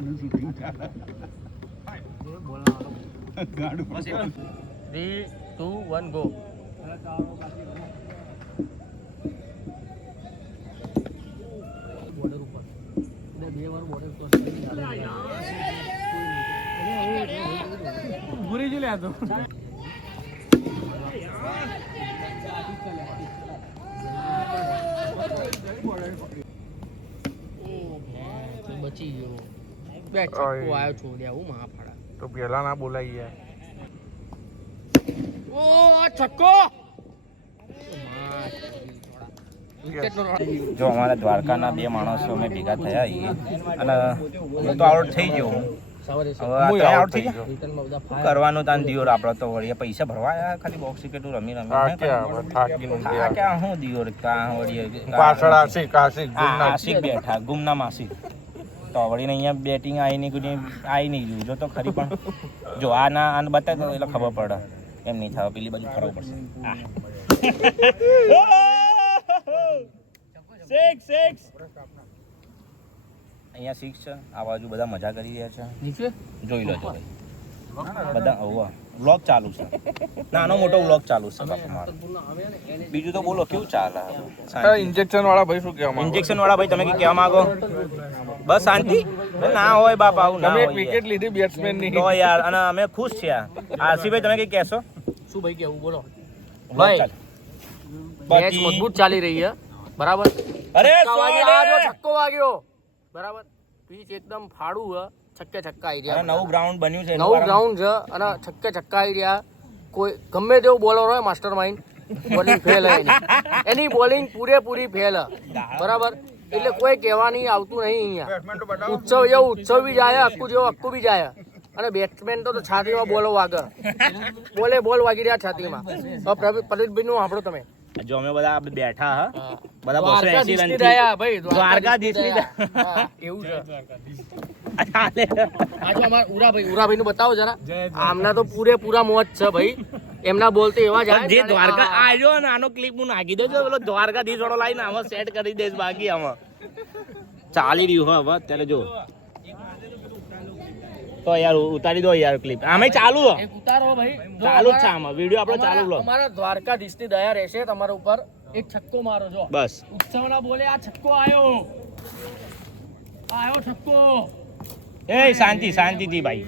આનું શૂટિંગ ચાલે. 3, 2, 1 go. Border ઉપર 2 વાર બોર્ડર ક્રોસ કરી ભૂરી જ લે તો બચી ગયો. બે છક્કો આવ્યો છોડ્યા હું મહાફાડા તો પેલા ના બોલાઈ યાર. ઓ આ છક્કો જો અમારા દ્વારકાના 2 માણસો અમે ભેગા થયા છીએ અને હું તો આઉટ થઈ ગયો. હવે આઉટ થઈ ગયો કરવાનું તાન દિયોર આપણે તો વળી પૈસા ભરવા આવ્યા ખાલી બોક્સ ક્રિકેટ રમી ક્યાં હું દિયોર ક્યાં વળી પાછળ આશિક બેઠા ગુમનામ આશિક તો વળી અહીંયા બેટિંગ આવી નહીં ગયું જો તો ખરી પણ જો આ ના આને બતાવે તો એટલે ખબર પડે એમ નહીં થાય પેલી બાજુ ફરવું પડશે. અહીંયા 6 છે આ બાજુ બધા મજા કરી રહ્યા છે જોઈ લો ભાઈ બધા વ્લોગ ચાલુ છે નાનો મોટો વ્લોગ ચાલુ છે બાપા મારો. બીજું તો બોલો કેવું ચાલે? ઇન્જેક્શન વાળા ભાઈ શું કહેવા માંગો? ઇન્જેક્શન વાળા ભાઈ તમે કહેવા માંગો? બસ શાંતિ ના હોય બાપા આવું ના હોય. વિકેટ લીધી બેટ્સમેન ની તો યાર અને અમે ખુશ છીએ. આરસી ભાઈ તમે કઈ કહેશો? શું ભાઈ કેવું બોલો ભાઈ? મેચ મજબૂત ચાલી રહી છે બરાબર. અરે છક્કો વાગ્યો બરાબર. પીચ એકદમ ફાડું છે. છક્કે છક્કા આવી રહ્યા. નવું ગ્રાઉન્ડ બન્યું છે. નવું ગ્રાઉન્ડ છે અને છક્કે છક્કા આવી રહ્યા. કોઈ ગમે તેવું બોલર હોય માસ્ટર માઇન્ડ બોલિંગ ફેલ એની બોલિંગ પૂરેપૂરી ફેલ બરાબર. એટલે કોઈ કહેવાની આવતું નહીં અહીંયા. ઉત્સવ જેવો ઉત્સવ બી જાય આખું જેવો આખું બી જાય અને બેટ્સમેન તો છાતીમાં બોલો વાગે બોલ વાગી રહ્યા છાતીમાં. પરેશભાઈ નું સાંભળો તમે. જો અમે બધા બેઠા હા બધા દ્વારકાધીશ ની દયા ભાઈ. દ્વારકાધીશ ની દયા એવું છે. આજો અમાર ઉરાભાઈ નું બતાવો જરા. આમના તો પૂરેપૂરા મોજ છે ભાઈ. એમના બોલતે એવા જાય જે દ્વારકા આજો ને આનો ક્લિપ હું નાખી દેજો પેલો દ્વારકાધીશ વાળો લાઈને આમાં સેટ કરી દઈશ. બાકી આમાં ચાલી રહ્યું હોય હવે અત્યારે જો તો યાર ઉતારી દો યાર ક્લિપ. આમે ચાલુ હો ઉતારો ભાઈ. ચાલુ જ છે આમાં વિડિયો આપણો ચાલુ લો. અમારા દ્વારકાધીશ ની દયા રહેશે તમારા ઉપર. એક છક્કો મારો જો બસ. ઉત્સવના બોલે આ છક્કો આયો છક્કો. એ શાંતિથી ભાઈ.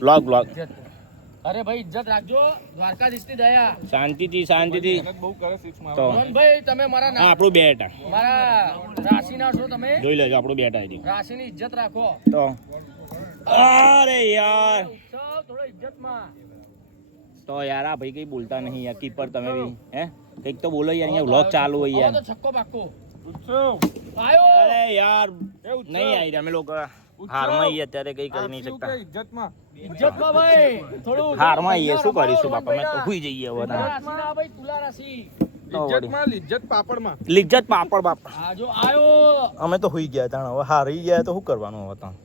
વ્લોગ અરે ભાઈ ઇજ્જત રાખજો. દ્વારકાધીશ ની દયા. શાંતિથી તો ભાઈ તમે મારા આપણું બેટ મારા રાશિ ના છો તમે. જોઈ લેજો આપણું બેટ આવી રાશિ ની ઇજ્જત રાખો તો. અરે યાર ઉત્સવ થોડો ઇજ્જતમાં તો યાર આ ભાઈ કઈ બોલતા નહીં યાર. કીપર તમે બી હે કઈક તો બોલો યાર. અહીંયા વ્લોગ ચાલુ હોય યાર. છક્કો પાક્કો આયો. અરે યાર નહીં આવી રહ્યા અમે લોકો હારમાં આવીએ અત્યારે કઈ કરી નહીં શકતા. ઇજ્જતમાં ભાઈ થોડું હારમાં આવીએ શું કરીશું બાપા. મેં તો હુઈ જઈએ હવે ભાઈ. તુલા રાશિ લિજ્જત પાપડ બાપા. આજો આયો. અમે તો હુઈ ગયા તાણ હવે હારી ગયા તો શું કરવાનું હવે તાણ.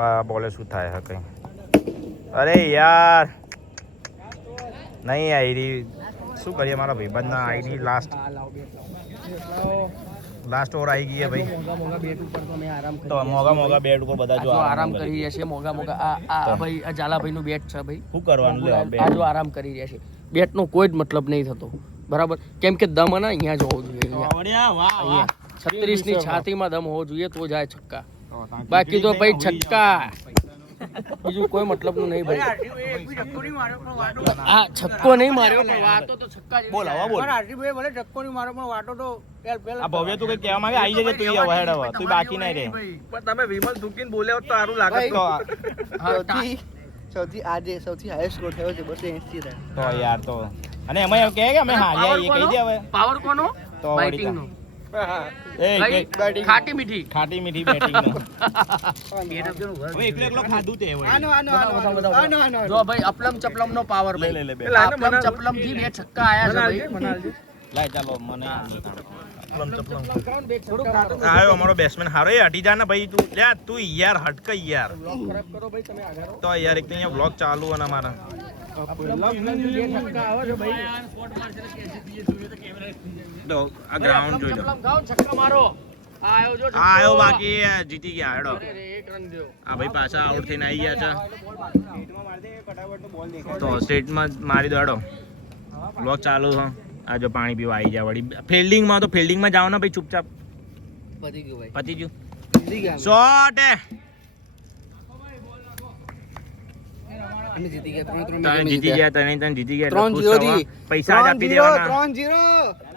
વાહ બોલે શું થાય હે કઈ. અરે યાર નહીં આવી રહી. શું કરીએ મારા ભાઈબંધ ના આવી લાસ્ટ ઓવર આવી ગઈ ભાઈ. મોંઘા બેટ ઉપર તો અમે આરામ તો મોગા બેટ ઉપર બધા જો આરામ કરી રહ્યા છે. મોગા આ ભાઈ આ ઝાલાભાઈ નું બેટ છે ભાઈ. શું કરવાનું લે આ જો આરામ કરી રહ્યા છે. બેટ નો કોઈ જ મતલબ નહીં થતો બરાબર. કેમ કે દમ ને અહીંયા જ હોવો જોઈએ. 36 ની છાતીમાં દમ હોવો જોઈએ તો જાય છક્કા. બાકી તો ભાઈ છક્કા બીજું કોઈ મતલબ નું નહીં ભાઈ. હા છક્કો નહીં માર્યો પણ વાતો તો છક્કા જ. બોલ હવે બોલ. આરતીભાઈ ભલે છક્કો નહીં માર્યો પણ વાતો તો આ ભવ્ય તું કઈ કહેવા માંગે આવી જજે તું હવે હેડ હવે તું બાકી નહીં રે. પણ તમે વિમલ દુકીન બોલ્યા તો સારું લાગે. સૌથી હાઈએસ્ટ સ્કોર થયો છે 280 રન. તો યાર તો અને એમાં એમ કહે કે અમે હાર્યા એ કહી દે હવે. પાવર કોનો? તો બેટિંગ નો. ખાટી મીઠી બેટિંગ નો. હવે એકલો ખાધું તે જો ભાઈ અપલમ ચપલમ નો પાવર ભાઈ. અપલમ ચપલમ થી 2 છક્કા આયા છે ભાઈ. લાય ચાલો મને આવ્યો અમારો બેટ્સમેન હારો એ હટી જા ને ભાઈ તું લે તું યાર હટક યાર તો યાર એક તો અહીંયા બ્લોગ ચાલુ અને અમારા તો આ ગ્રાઉન્ડ જોઈ લો આયો બાકી જીતી ગયા હેડો આ ભાઈ પાછા આઉટ થઈને આવી ગયા છે તો સ્ટેટમાં મારી દો હેડો બ્લોગ ચાલુ છે આ જો પાણી પીવા આવી જાય વળી ફિલ્ડિંગમાં તો ફિલ્ડિંગમાં જાઓ ને ભાઈ ચૂપચાપ પતી ગયું શોટ જીતી ગયા જીતી ગયા તને જીતી ગયા પૈસા જ આપી દેવાના 3-0